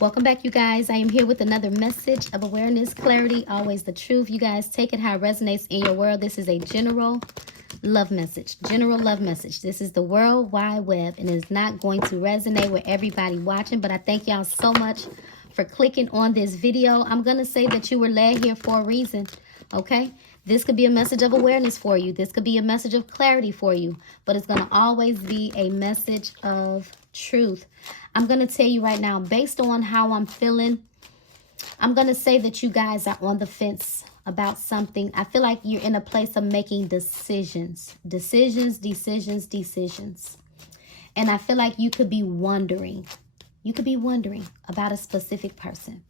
Welcome back, you guys. I am here with another message of awareness, clarity, always the truth. You guys take it how it resonates in your world. This is a general love message. General love message. This is the World Wide Web, and it's not going to resonate with everybody watching, but I thank y'all so much for clicking on this video. I'm going to say that you were led here for a reason, okay? This could be a message of awareness for you. This could be a message of clarity for you, but it's going to always be a message of truth. I'm going to tell you right now, based on how I'm feeling, I'm going to say that you guys are on the fence about something. I feel like you're in a place of making decisions. Decisions. And I feel like you could be wondering. You could be wondering about a specific person.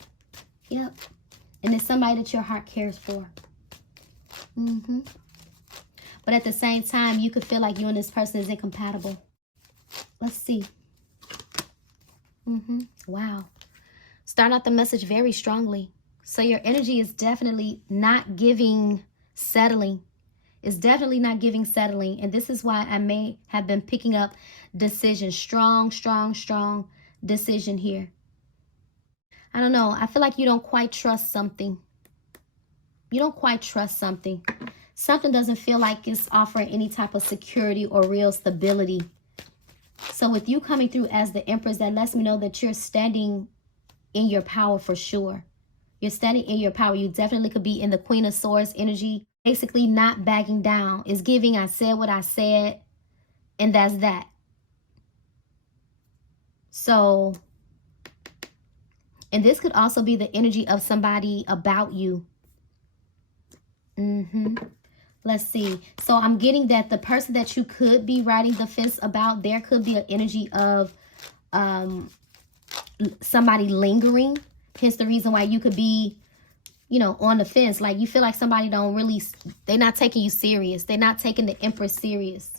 Yep. And it's somebody that your heart cares for. But at the same time, you could feel like you and this person is incompatible. Let's see. Wow. Start out the message very strongly. So your energy is definitely not giving settling. It's definitely not giving settling. And this is why I may have been picking up decision. Strong decision here. I don't know. I feel like you don't quite trust something. You don't quite trust something. Something doesn't feel like it's offering any type of security or real stability. So with you coming through as the Empress, that lets me know that you're standing in your power for sure. You're standing in your power. You definitely could be in the Queen of Swords energy. Basically not backing down. It's giving, I said what I said, and that's that. So, and this could also be the energy of somebody about you. Let's see. So I'm getting that the person that you could be riding the fence about, there could be an energy of somebody lingering. Hence the reason why you could be, you know, on the fence. Like you feel like somebody don't really, they're not taking you serious. They're not taking the Empress serious.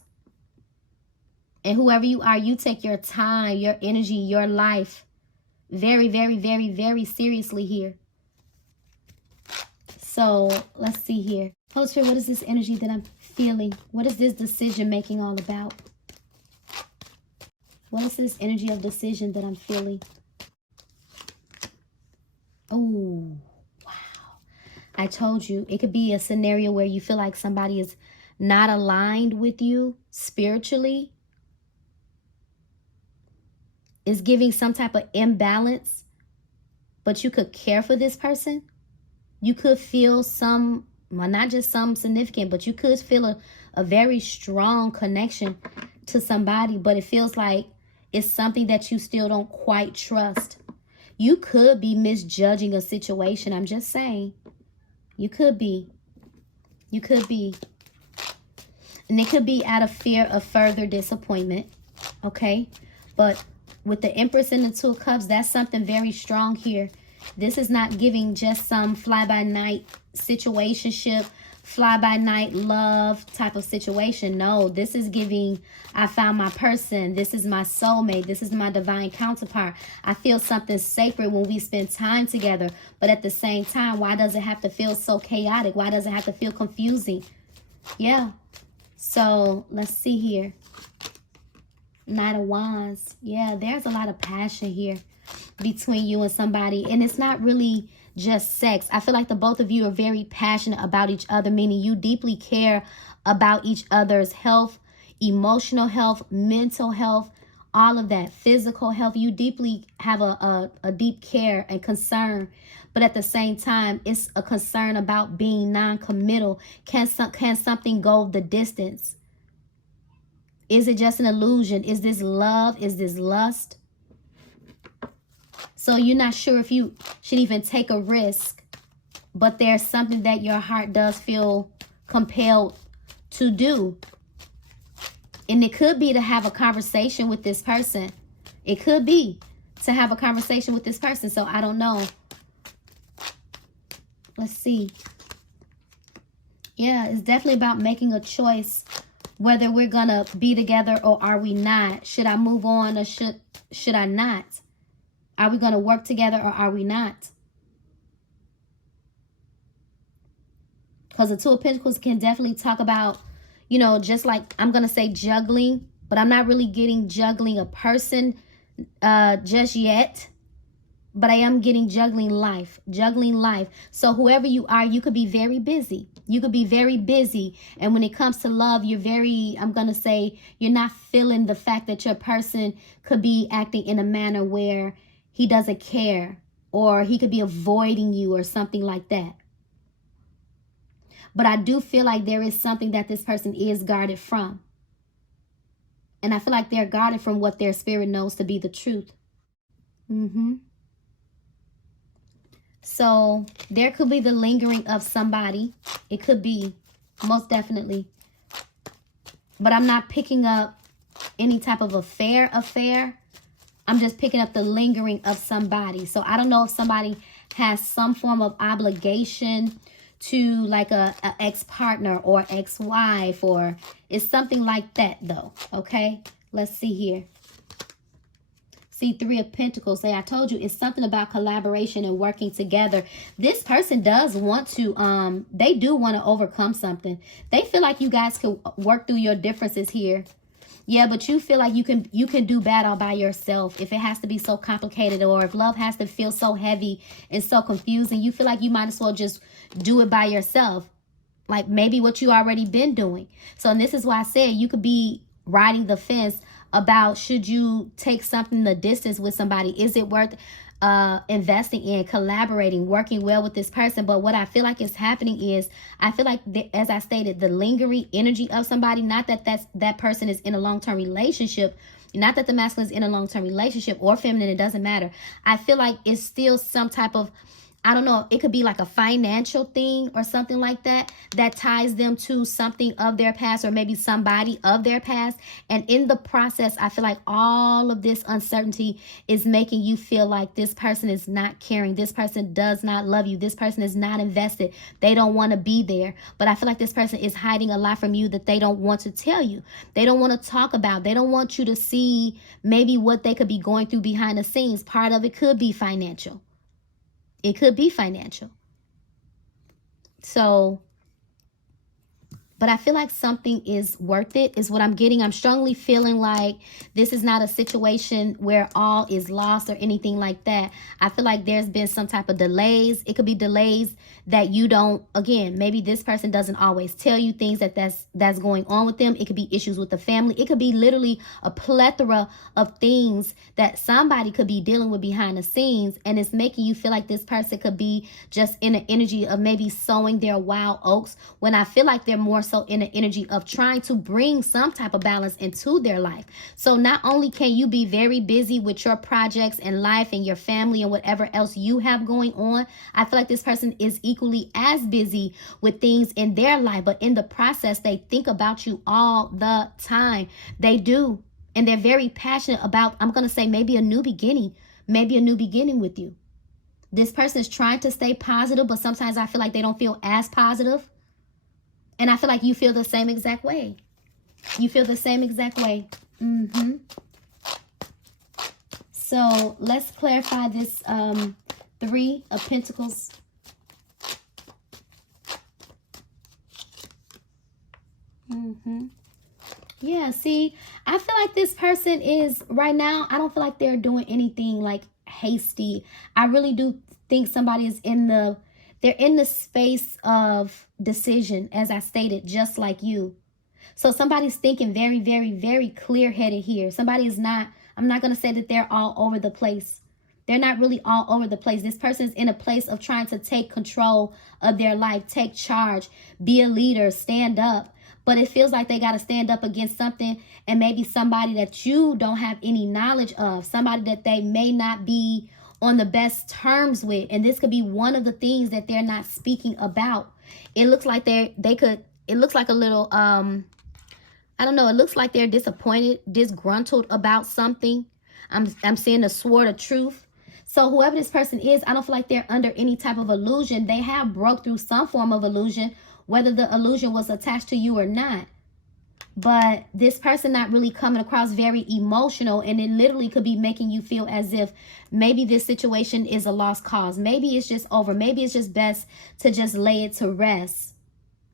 And whoever you are, you take your time, your energy, your life very, very seriously here. So let's see here. Holy Spirit, what is this energy that I'm feeling? What is this decision making all about? What is this energy of decision that I'm feeling? Oh, wow. I told you, it could be a scenario where you feel like somebody is not aligned with you spiritually. Is giving some type of imbalance, but you could care for this person. You could feel some, well, not just some significant, but you could feel a very strong connection to somebody, but it feels like it's something that you still don't quite trust. You could be misjudging a situation. I'm just saying. You could be. You could be. And it could be out of fear of further disappointment. Okay? But with the Empress and the Two of Cups, that's something very strong here. This is not giving just some fly-by-night situationship, fly-by-night love type of situation. No, this is giving, I found my person. This is my soulmate. This is my divine counterpart. I feel something sacred when we spend time together. But at the same time, why does it have to feel so chaotic? Why does it have to feel confusing? Yeah. So let's see here. Knight of Wands. Yeah, there's a lot of passion here between you and somebody, and it's not really just sex. I feel like the both of you are very passionate about each other, meaning you deeply care about each other's health, emotional health, mental health, all of that, physical health. You deeply have a deep care and concern, but at the same time, it's a concern about being non-committal. Can something go the distance? Is it just an illusion? Is this love? Is this lust? So you're not sure if you should even take a risk, but there's something that your heart does feel compelled to do. And it could be to have a conversation with this person. It could be to have a conversation with this person. So I don't know. Let's see. Yeah, it's definitely about making a choice, whether we're going to be together or are we not. Should I move on or should I not? Are we going to work together or are we not? Because the Two of Pentacles can definitely talk about, you know, just like I'm going to say juggling, but I'm not really getting juggling a person just yet. but I am getting juggling life. So whoever you are, you could be very busy. And when it comes to love, you're very, I'm going to say, you're not feeling the fact that your person could be acting in a manner where he doesn't care, or he could be avoiding you or something like that. But I do feel like there is something that this person is guarded from. And I feel like they're guarded from what their spirit knows to be the truth. So there could be the lingering of somebody. It could be, most definitely. But I'm not picking up any type of affair. I'm just picking up the lingering of somebody. So I don't know if somebody has some form of obligation to like a ex-partner or ex-wife, or it's something like that though. Okay, let's see here. See, Three of Pentacles. Say, I told you, it's something about collaboration and working together. This person does want to, they do want to overcome something. They feel like you guys could work through your differences here. Yeah, but you feel like you can do battle by yourself. If it has to be so complicated, or if love has to feel so heavy and so confusing, you feel like you might as well just do it by yourself. Like maybe what you already been doing. So this is why I said you could be riding the fence about should you take something the distance with somebody. Is it worth investing in, collaborating, working well with this person? But what I feel like is happening is, I feel like, as I stated, the lingering energy of somebody, not that that person is in a long-term relationship, not that the masculine is in a long-term relationship or feminine, it doesn't matter. I feel like it's still some type of, I don't know, it could be like a financial thing or something like that, that ties them to something of their past, or maybe somebody of their past. And in the process, I feel like all of this uncertainty is making you feel like this person is not caring. This person does not love you. This person is not invested. They don't want to be there. But I feel like this person is hiding a lot from you that they don't want to tell you. They don't want to talk about. They don't want you to see maybe what they could be going through behind the scenes. Part of it could be financial. It could be financial. So, but I feel like something is worth it, is what I'm getting. I'm strongly feeling like this is not a situation where all is lost or anything like that. I feel like there's been some type of delays. It could be delays that you don't, again, maybe this person doesn't always tell you things that's going on with them. It could be issues with the family. It could be literally a plethora of things that somebody could be dealing with behind the scenes, and it's making you feel like this person could be just in an energy of maybe sowing their wild oats, when I feel like they're more so in an energy of trying to bring some type of balance into their life. So not only can you be very busy with your projects and life and your family and whatever else you have going on, I feel like this person is equally as busy with things in their life, but in the process, they think about you all the time. They do. And they're very passionate about, I'm going to say, maybe a new beginning with you. This person is trying to stay positive, but sometimes I feel like they don't feel as positive. And I feel like you feel the same exact way. You feel the same exact way. So let's clarify this Three of Pentacles. Yeah, see, I feel like this person is, right now, I don't feel like they're doing anything like hasty. I really do think somebody is they're in the space of decision, as I stated, just like you. So somebody's thinking very, very, very clear-headed here. Somebody is not, I'm not going to say that they're all over the place. They're not really all over the place. This person's in a place of trying to take control of their life, take charge, be a leader, stand up. But it feels like they got to stand up against something, and maybe somebody that you don't have any knowledge of, somebody that they may not be on the best terms with. And this could be one of the things that they're not speaking about. It looks like it looks like a little, I don't know, it looks like they're disappointed, disgruntled about something. I'm seeing the sword of truth. So whoever this person is, I don't feel like they're under any type of illusion. They have broke through some form of illusion, whether the illusion was attached to you or not. But this person not really coming across very emotional, and it literally could be making you feel as if maybe this situation is a lost cause. Maybe it's just over. Maybe it's just best to just lay it to rest.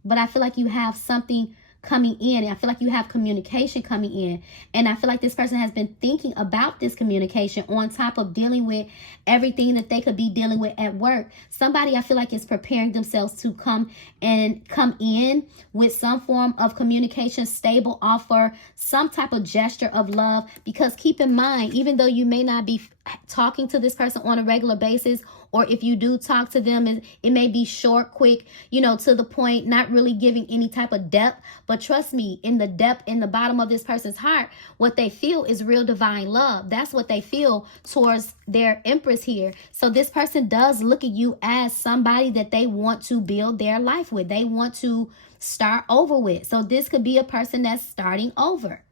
But I feel like you have something coming in. And I feel like you have communication coming in. And I feel like this person has been thinking about this communication on top of dealing with everything that they could be dealing with at work. Somebody I feel like is preparing themselves to come in with some form of communication, stable offer, some type of gesture of love. Because keep in mind, even though you may not be talking to this person on a regular basis, or if you do talk to them, it may be short, quick, to the point, not really giving any type of depth. But trust me, in the depth, in the bottom of this person's heart, what they feel is real divine love. That's what they feel towards their empress here. So this person does look at you as somebody that they want to build their life with. They want to start over with. So this could be a person that's starting over.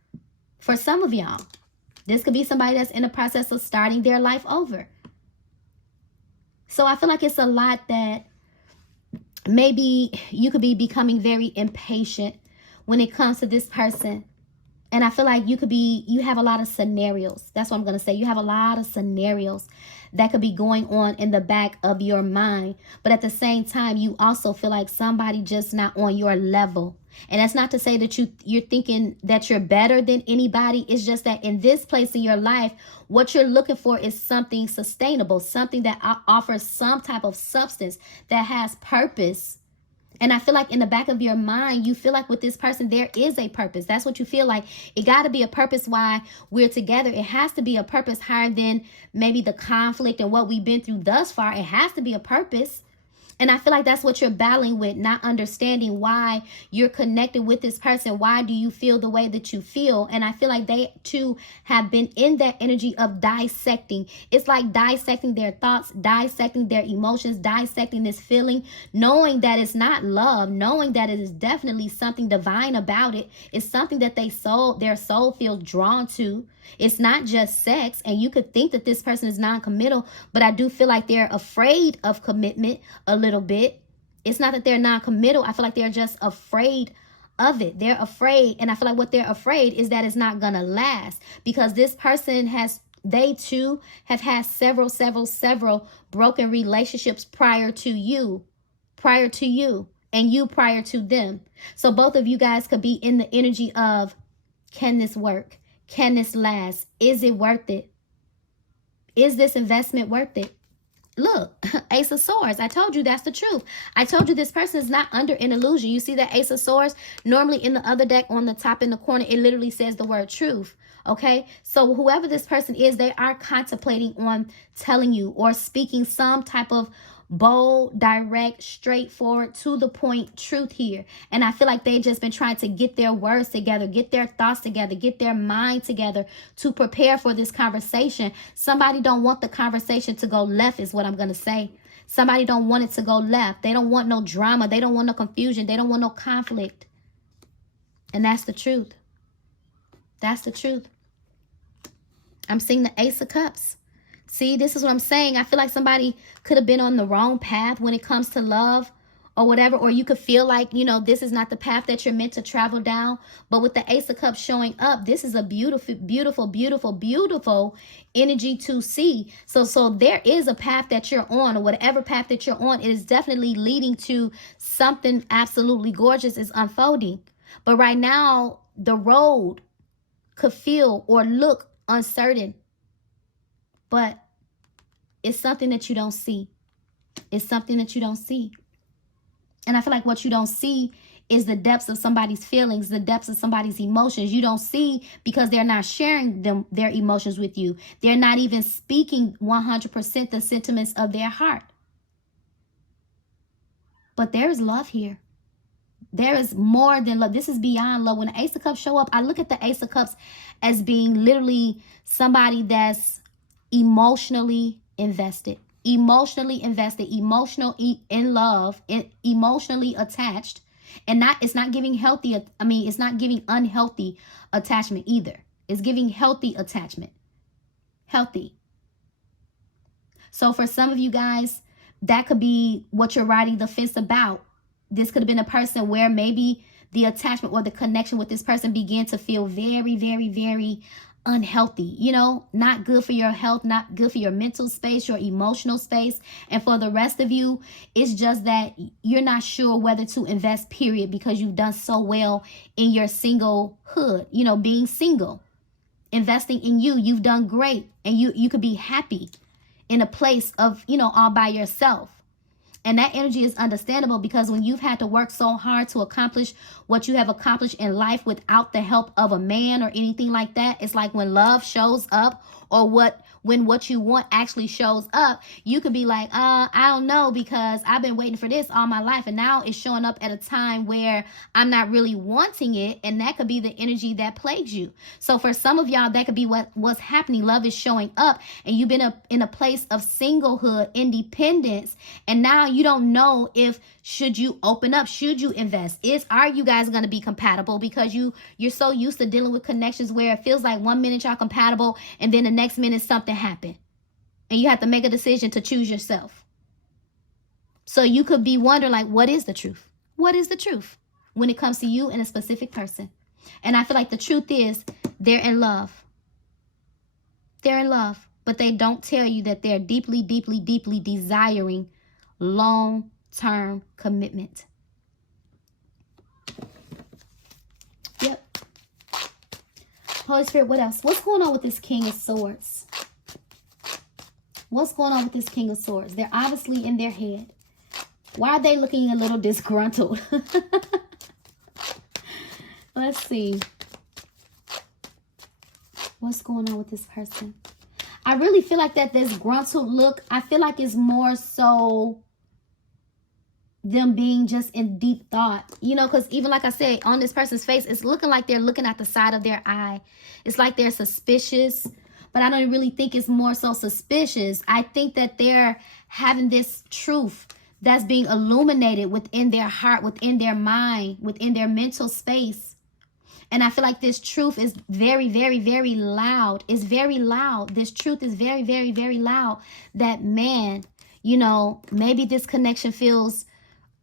For some of y'all, this could be somebody that's in the process of starting their life over. So I feel like it's a lot that maybe you could be becoming very impatient when it comes to this person. And I feel like you have a lot of scenarios. That's what I'm going to say. You have a lot of scenarios that could be going on in the back of your mind. But at the same time, you also feel like somebody just not on your level. And that's not to say that you're thinking that you're better than anybody. It's just that in this place in your life, what you're looking for is something sustainable, something that offers some type of substance that has purpose. And I feel like in the back of your mind, you feel like with this person, there is a purpose. That's what you feel like. It got to be a purpose why we're together. It has to be a purpose higher than maybe the conflict and what we've been through thus far. It has to be a purpose. And I feel like that's what you're battling with, not understanding why you're connected with this person. Why do you feel the way that you feel? And I feel like they too have been in that energy of dissecting. It's like dissecting their thoughts, dissecting their emotions, dissecting this feeling, knowing that it's not love, knowing that it is definitely something divine about it. It's something that their soul feels drawn to. It's not just sex, and you could think that this person is non-committal, but I do feel like they're afraid of commitment a little bit. It's not that they're non-committal. I feel like they're just afraid of it. They're afraid, and I feel like what they're afraid is that it's not gonna last, because this person they too have had several broken relationships prior to you, and you prior to them. So both of you guys could be in the energy of, can this work? Can this last? Is it worth it? Is this investment worth it? Look, Ace of Swords. I told you that's the truth. I told you this person is not under an illusion. You see that Ace of Swords? Normally in the other deck on the top in the corner, it literally says the word truth. Okay? So whoever this person is, they are contemplating on telling you or speaking some type of bold, direct, straightforward, to the point truth here. And I feel like they've just been trying to get their words together, get their thoughts together, get their mind together to prepare for this conversation. Somebody don't want the conversation to go left is what I'm going to say. Somebody don't want it to go left. They don't want no drama. They don't want no confusion. They don't want no conflict. And that's the truth. That's the truth. I'm seeing the Ace of Cups. See, this is what I'm saying. I feel like somebody could have been on the wrong path when it comes to love or whatever. Or you could feel like, this is not the path that you're meant to travel down. But with the Ace of Cups showing up, this is a beautiful, beautiful, beautiful, beautiful energy to see. So there is a path that you're on, or whatever path that you're on, it is definitely leading to something absolutely gorgeous is unfolding. But right now, the road could feel or look uncertain. But it's something that you don't see. It's something that you don't see. And I feel like what you don't see is the depths of somebody's feelings, the depths of somebody's emotions. You don't see because they're not sharing their emotions with you. They're not even speaking 100% the sentiments of their heart. But there is love here. There is more than love. This is beyond love. When the Ace of Cups show up, I look at the Ace of Cups as being literally somebody that's emotionally invested, emotional in love, emotionally attached, and it's not giving healthy. It's not giving unhealthy attachment either. It's giving healthy attachment, healthy. So for some of you guys, that could be what you're riding the fence about. This could have been a person where maybe the attachment or the connection with this person begin to feel very, very, very unhealthy, you know, not good for your health, not good for your mental space, your emotional space. And for the rest of you, it's just that you're not sure whether to invest, period, because you've done so well in your singlehood, you know, being single, investing in you. You've done great, and you could be happy in a place of, you know, all by yourself. And that energy is understandable, because when you've had to work so hard to accomplish what you have accomplished in life without the help of a man or anything like that, it's like when love shows up, or when what you want actually shows up, you could be like, I don't know, because I've been waiting for this all my life, and now it's showing up at a time where I'm not really wanting it. And that could be the energy that plagues you. So for some of y'all, that could be what's happening. Love is showing up, and you've been in a place of singlehood, independence, and now you don't know if should you open up, should you invest, are you guys going to be compatible, because you're so used to dealing with connections where it feels like 1 minute y'all compatible, and then the next minute something happened, and you have to make a decision to choose yourself. So you could be wondering, like, what is the truth? What is the truth when it comes to you and a specific person? And I feel like the truth is they're in love. They're in love, but they don't tell you that they're deeply, deeply, deeply desiring long-term commitment. Yep. Holy Spirit, what else? What's going on with this King of Swords? What's going on with this King of Swords? They're obviously in their head. Why are they looking a little disgruntled? Let's see. What's going on with this person? I really feel like that this gruntled look, I feel like it's more so them being just in deep thought, you know, because even like I said, on this person's face, it's looking like they're looking at the side of their eye. It's like they're suspicious, but I don't really think it's more so suspicious. I think that they're having this truth that's being illuminated within their heart, within their mind, within their mental space. And I feel like this truth is very, very, very loud. It's very loud. This truth is very, very, very loud. That, man, you know, maybe this connection feels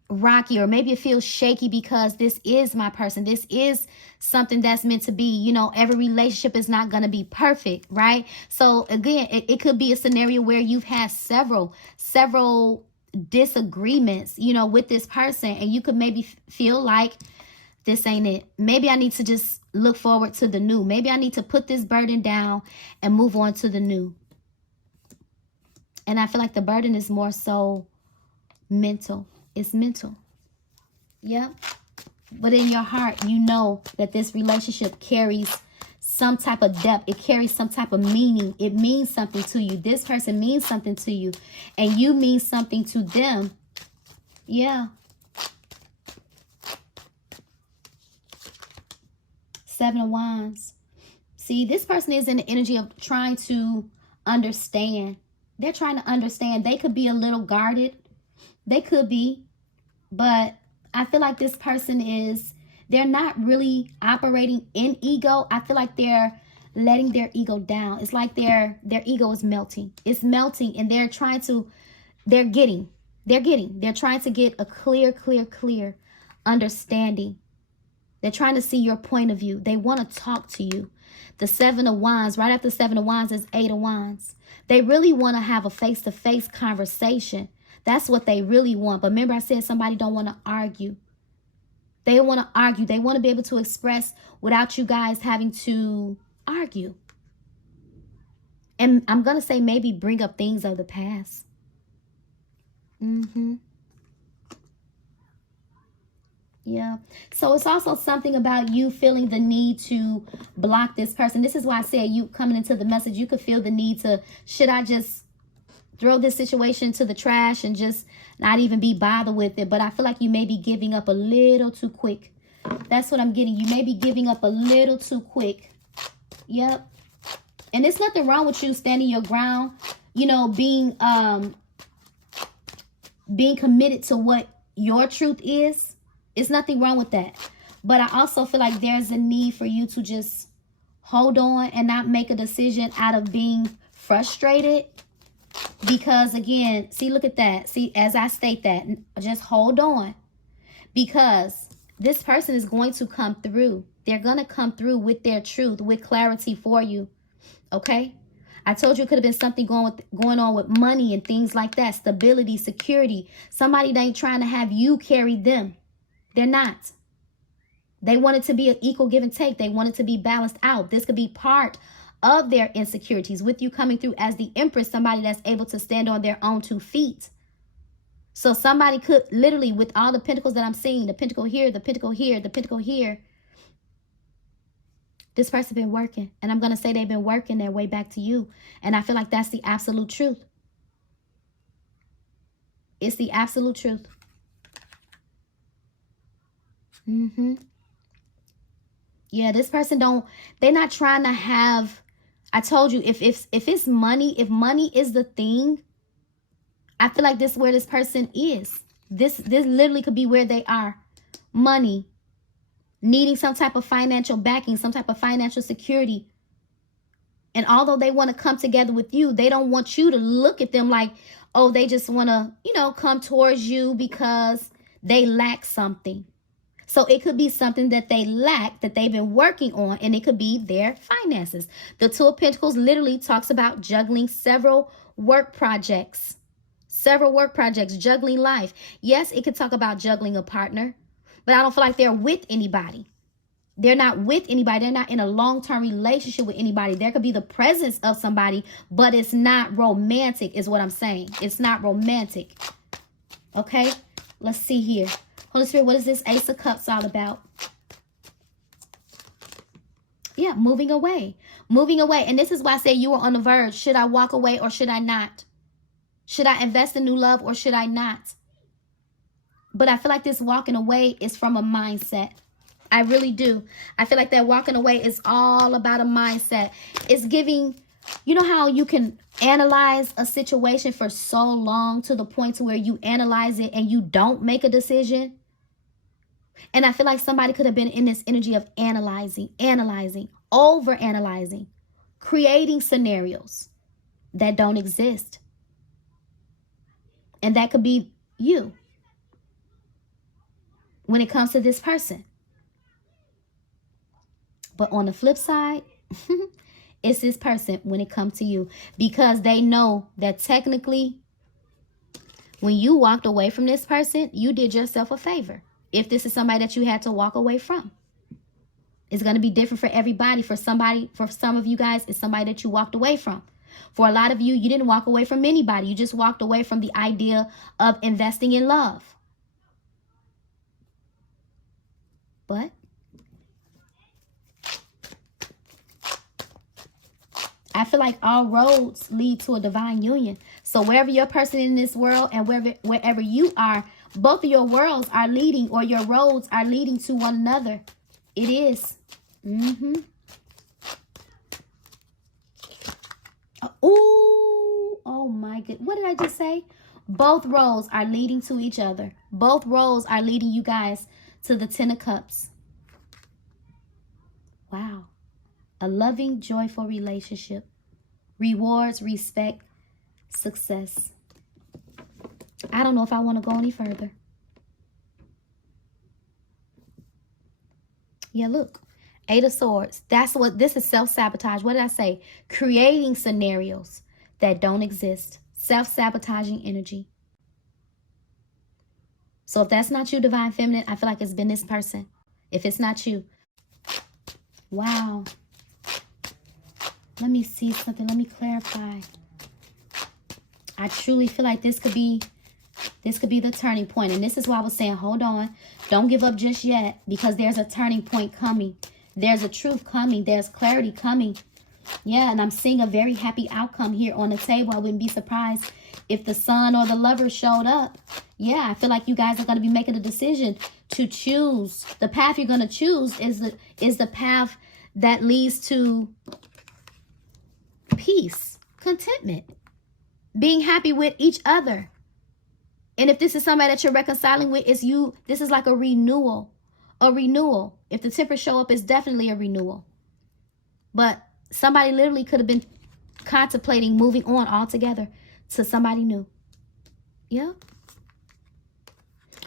rocky, or maybe it feels shaky, because this is my person. This is something that's meant to be. You know, every relationship is not going to be perfect, right? So again, it could be a scenario where you've had several disagreements, you know, with this person, and you could maybe feel like this ain't it. Maybe I need to just look forward to the new. Maybe I need to put this burden down and move on to the new. And I feel like the burden is more so mental. It's mental. Yep. But in your heart, you know that this relationship carries some type of depth. It carries some type of meaning. It means something to you. This person means something to you, and you mean something to them. Yeah. Seven of Wands. See, this person is in the energy of trying to understand. They're trying to understand. They could be a little guarded. They could be. But I feel like this person they're not really operating in ego. I feel like they're letting their ego down. It's like their ego is melting. It's melting, and they're trying to They're trying to get a clear understanding. They're trying to see your point of view. They want to talk to you. The Seven of Wands, right after Seven of Wands is Eight of Wands. They really want to have a face-to-face conversation. That's what they really want. But remember I said somebody don't want to argue. They want to argue. They want to be able to express without you guys having to argue. And I'm going to say maybe bring up things of the past. Yeah. So it's also something about you feeling the need to block this person. This is why I said you coming into the message, you could feel the need to, should I just throw this situation to the trash and just not even be bothered with it? But I feel like you may be giving up a little too quick. That's what I'm getting. You may be giving up a little too quick. Yep. And there's nothing wrong with you standing your ground, you know, being committed to what your truth is. It's nothing wrong with that. But I also feel like there's a need for you to just hold on and not make a decision out of being frustrated. Because again, see, look at that. See, as I state that, just hold on. Because this person is going to come through. They're going to come through with their truth, with clarity for you. Okay? I told you it could have been something going on with money and things like that. Stability, security. Somebody that ain't trying to have you carry them. They're not. They want it to be an equal give and take. They want it to be balanced out. This could be part of their insecurities with you coming through as the Empress, somebody that's able to stand on their own 2 feet. So somebody could literally, with all the pentacles that I'm seeing, the pentacle here, the pentacle here, the pentacle here, this person been working. And I'm going to say they've been working their way back to you. And I feel like that's the absolute truth. It's the absolute truth. Yeah, this person they're not trying to have, I told you, if it's money, if money is the thing, I feel like this is where this person is. This literally could be where they are. Money. Needing some type of financial backing, some type of financial security. And although they want to come together with you, they don't want you to look at them like, oh, they just want to, come towards you because they lack something. So it could be something that they lack that they've been working on, and it could be their finances. The 2 of Pentacles literally talks about juggling several work projects. Juggling life. Yes, it could talk about juggling a partner, but I don't feel like they're with anybody. They're not with anybody. They're not in a long-term relationship with anybody. There could be the presence of somebody, but it's not romantic is what I'm saying. It's not romantic. Okay? Let's see here. Holy Spirit, what is this Ace of Cups all about? Yeah, moving away. Moving away. And this is why I say you were on the verge. Should I walk away or should I not? Should I invest in new love or should I not? But I feel like this walking away is from a mindset. I really do. I feel like that walking away is all about a mindset. It's giving, you know how you can analyze a situation for so long to the point to where you analyze it and you don't make a decision? And I feel like somebody could have been in this energy of analyzing, over-analyzing, creating scenarios that don't exist. And that could be you when it comes to this person. But on the flip side, it's this person when it comes to you, because they know that technically when you walked away from this person, you did yourself a favor. If this is somebody that you had to walk away from, it's going to be different for everybody. For some of you guys, it's somebody that you walked away from. For a lot of you, you didn't walk away from anybody. You just walked away from the idea of investing in love. But I feel like all roads lead to a divine union. So wherever your person in this world and wherever you are, both of your worlds are leading, or your roads are leading to one another. It is. Oh my goodness. What did I just say? Both roads are leading to each other. Both roads are leading you guys to the 10 of Cups. Wow. A loving, joyful relationship. Rewards, respect, success. I don't know if I want to go any further. Yeah, look. 8 of Swords. That's what this is. Self-sabotage. What did I say? Creating scenarios that don't exist. Self-sabotaging energy. So if that's not you, Divine Feminine, I feel like it's been this person. If it's not you. Wow. Let me see something. Let me clarify. I truly feel like this could be the turning point. And this is why I was saying, hold on. Don't give up just yet, because there's a turning point coming. There's a truth coming. There's clarity coming. Yeah, and I'm seeing a very happy outcome here on the table. I wouldn't be surprised if the Sun or the Lover showed up. Yeah, I feel like you guys are going to be making a decision to choose. The path you're going to choose is the path that leads to peace, contentment, being happy with each other. And if this is somebody that you're reconciling with, it's you. This is like a renewal. A renewal. If the Temperance show up, it's definitely a renewal. But somebody literally could have been contemplating moving on altogether to somebody new. Yeah.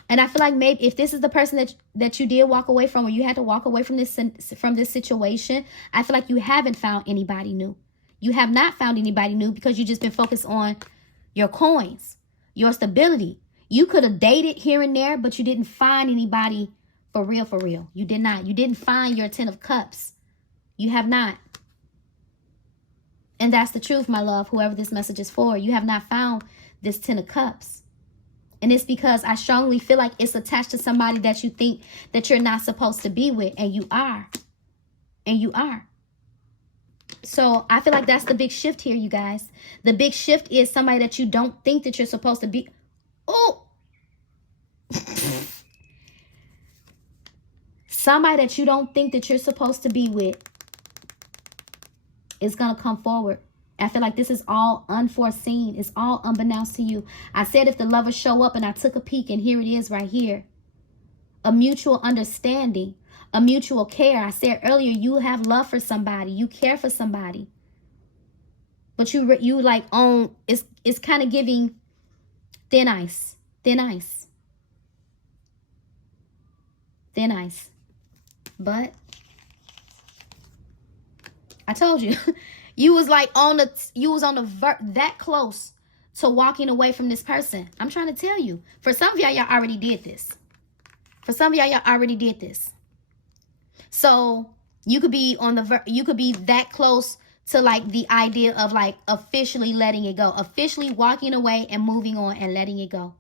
And I feel like maybe if this is the person that you did walk away from, or you had to walk away from this situation, I feel like you haven't found anybody new. You have not found anybody new because you just been focused on your coins, your stability. You could have dated here and there, but you didn't find anybody for real, for real. You did not. You didn't find your 10 of Cups. You have not. And that's the truth, my love, whoever this message is for. You have not found this 10 of Cups. And it's because I strongly feel like it's attached to somebody that you think that you're not supposed to be with. And you are. And you are. So I feel like that's the big shift here, you guys. The big shift is somebody that you don't think that you're supposed to be. Oh. Somebody that you don't think that you're supposed to be with is going to come forward. I feel like this is all unforeseen. It's all unbeknownst to you. I said if the lovers show up, and I took a peek, and here it is right here. A mutual understanding, a mutual care. I said earlier, you have love for somebody. You care for somebody. But you like own, it's kind of giving thin ice. Thin ice. Thin ice. But I told you. You was like that close to walking away from this person. I'm trying to tell you. For some of y'all already did this. For some of y'all already did this. So you could be you could be that close to like the idea of like officially letting it go. Officially walking away and moving on and letting it go.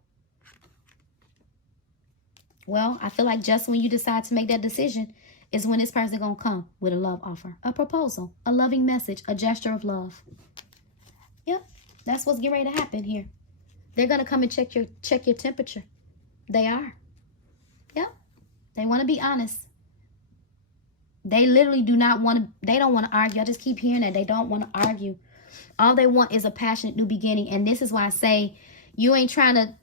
Well, I feel like just when you decide to make that decision is when this person gonna come with a love offer, a proposal, a loving message, a gesture of love. Yep, that's what's getting ready to happen here. They're gonna come and check your temperature. They are. Yep, they want to be honest. They literally do not want to. They don't want to argue. I just keep hearing that they don't want to argue. All they want is a passionate new beginning, and this is why I say you ain't trying to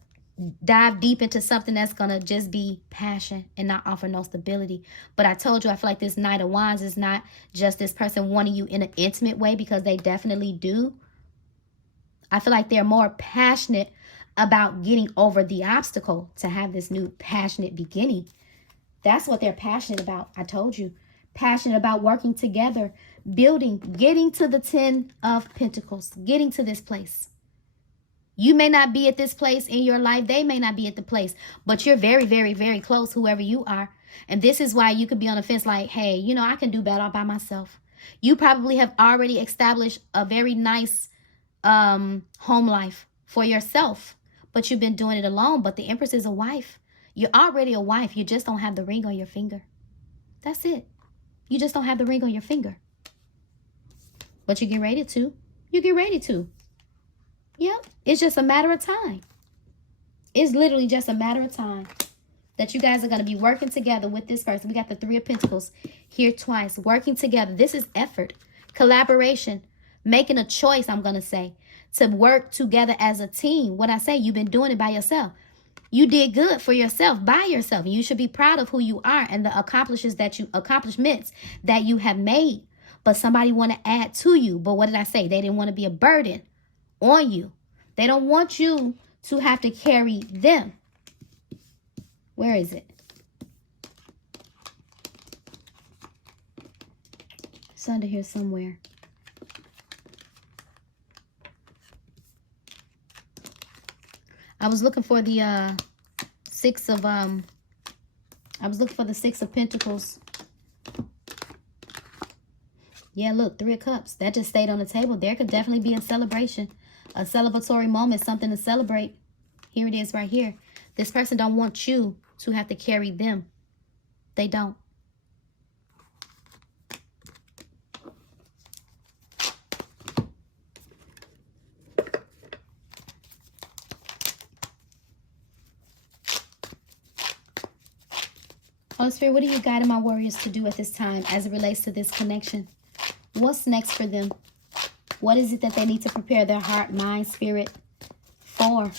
dive deep into something that's gonna just be passion and not offer no stability. But I told you, I feel like this Knight of Wands is not just this person wanting you in an intimate way, because they definitely do. I feel like they're more passionate about getting over the obstacle to have this new passionate beginning. That's what they're passionate about. I told you, passionate about working together, building, getting to the 10 of Pentacles, getting to this place. You may not be at this place in your life. They may not be at the place, but you're very, very, very close, whoever you are. And this is why you could be on the fence like, hey, you know, I can do better all by myself. You probably have already established a very nice home life for yourself, but you've been doing it alone. But the Empress is a wife. You're already a wife. You just don't have the ring on your finger. That's it. You just don't have the ring on your finger. But you get ready to. You get ready to. Yep, it's just a matter of time. It's literally just a matter of time that you guys are going to be working together with this person. We got the 3 of Pentacles here twice. Working together. This is effort, collaboration, making a choice, I'm going to say, to work together as a team. What I say, you've been doing it by yourself. You did good for yourself, by yourself. And you should be proud of who you are and the accomplishments that you have made. But somebody want to add to you. But what did I say? They didn't want to be a burden on you. They don't want you to have to carry them. Where is it? It's under here somewhere. I was looking for the 6 of the 6 of Pentacles. Yeah, look, 3 of Cups. That just stayed on the table. There could definitely be a celebration. A celebratory moment, something to celebrate. Here it is right here. This person don't want you to have to carry them. They don't. Holy Spirit, what are you guiding my warriors to do at this time as it relates to this connection? What's next for them? What is it that they need to prepare their heart, mind, spirit for?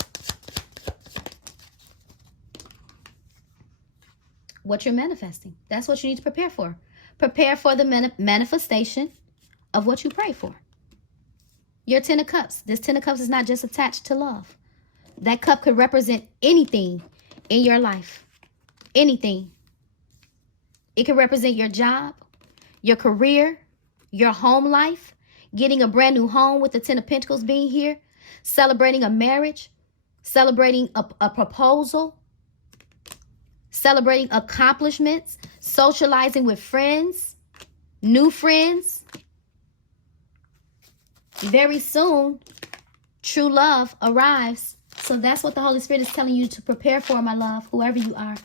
What you're manifesting. That's what you need to prepare for. Prepare for the manifestation of what you pray for. Your 10 of Cups. This 10 of Cups is not just attached to love. That cup could represent anything, in your life. Anything. It can represent your job, your career, your home life, getting a brand new home with the Ten of Pentacles being here, celebrating a marriage, celebrating a proposal, celebrating accomplishments, socializing with friends, new friends. Very soon, true love arrives. So that's what the Holy Spirit is telling you to prepare for, my love, whoever you are.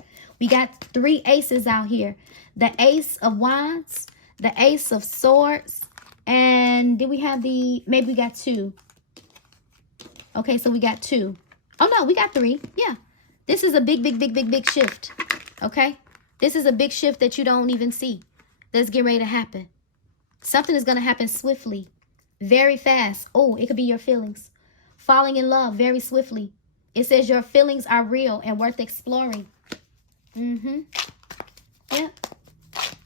We got 3 aces out here. The Ace of Wands, the Ace of Swords, and did we have maybe we got 2. Okay, so we got 2. Oh, no, we got 3. Yeah. This is a big shift. Okay? This is a big shift that you don't even see. That's getting ready to happen. Something is going to happen swiftly. Very fast. Oh, it could be your feelings. Falling in love very swiftly. It says your feelings are real and worth exploring. Yeah.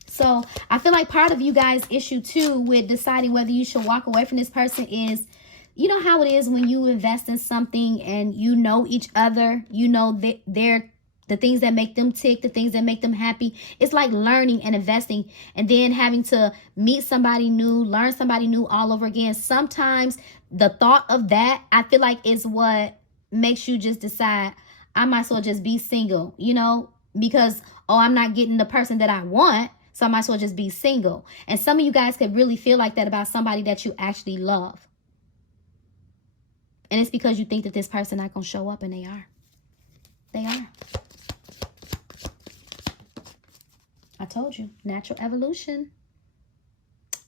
So I feel like part of you guys' issue too with deciding whether you should walk away from this person is, you know how it is when you invest in something and you know each other, you know they're the things that make them tick, the things that make them happy. It's like learning and investing and then having to meet somebody new, learn somebody new all over again. Sometimes the thought of that, I feel like, is what makes you just decide, I might as well just be single, you know, because, oh, I'm not getting the person that I want, so I might as well just be single. And some of you guys could really feel like that about somebody that you actually love. And it's because you think that this person not going to show up, and they are. They are. I told you, natural evolution.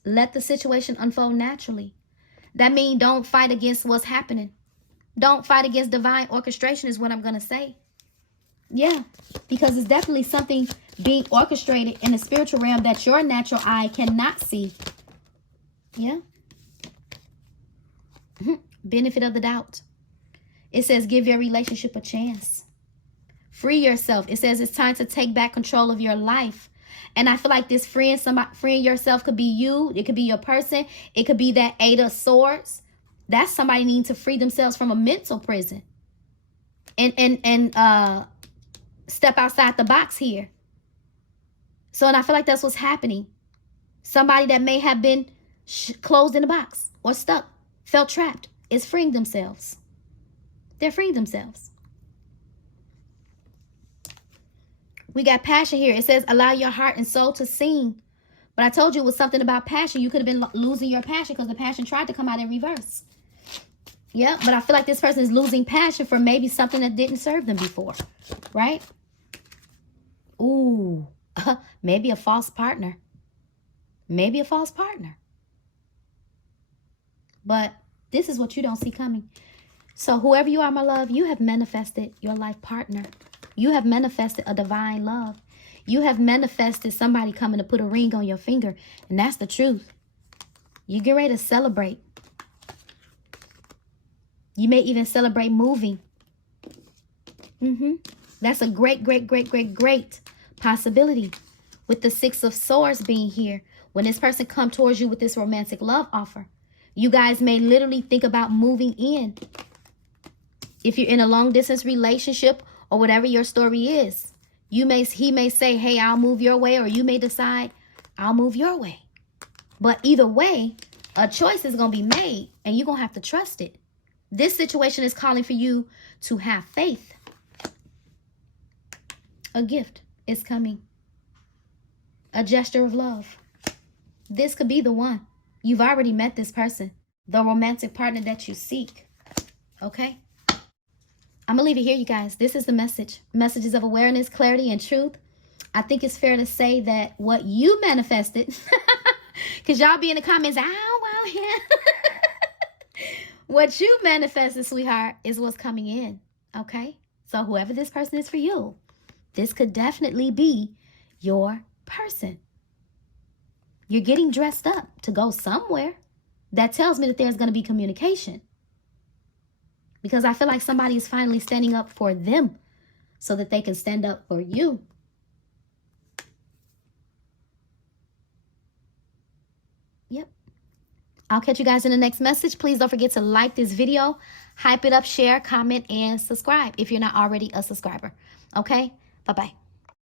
Let the situation unfold naturally. That means don't fight against what's happening. Don't fight against divine orchestration is what I'm going to say. Yeah, because it's definitely something being orchestrated in the spiritual realm that your natural eye cannot see. Yeah. Benefit of the doubt. It says give your relationship a chance. Free yourself. It says it's time to take back control of your life. And I feel like this freeing yourself could be you. It could be your person. It could be that 8 of Swords. That's somebody needing to free themselves from a mental prison. And step outside the box here. So, and I feel like that's what's happening. Somebody that may have been closed in a box or stuck, felt trapped, is freeing themselves. They're freeing themselves. We got passion here. It says allow your heart and soul to sing. But I told you it was something about passion. You could have been losing your passion because the passion tried to come out in reverse. Yeah, but I feel like this person is losing passion for maybe something that didn't serve them before. Right? Ooh, maybe a false partner. Maybe a false partner. But this is what you don't see coming. So whoever you are, my love, you have manifested your life partner. You have manifested a divine love. You have manifested somebody coming to put a ring on your finger. And that's the truth. You get ready to celebrate. You may even celebrate moving. That's a great possibility. With the 6 of Swords being here. When this person comes towards you with this romantic love offer, you guys may literally think about moving in. If you're in a long distance relationship or whatever your story is, he may say, hey, I'll move your way, or you may decide, I'll move your way. But either way, a choice is going to be made, and you're going to have to trust it. This situation is calling for you to have faith. A gift is coming. A gesture of love. This could be the one. You've already met this person, the romantic partner that you seek. Okay? I'm going to leave it here, you guys. This is the message. Messages of awareness, clarity, and truth. I think it's fair to say that what you manifested, because y'all be in the comments, oh, wow, yeah. What you manifested, sweetheart, is what's coming in. Okay? So whoever this person is for you, this could definitely be your person. You're getting dressed up to go somewhere. That tells me that there's going to be communication. Because I feel like somebody is finally standing up for them so that they can stand up for you. Yep. I'll catch you guys in the next message. Please don't forget to like this video, hype it up, share, comment, and subscribe if you're not already a subscriber. Okay? Bye-bye.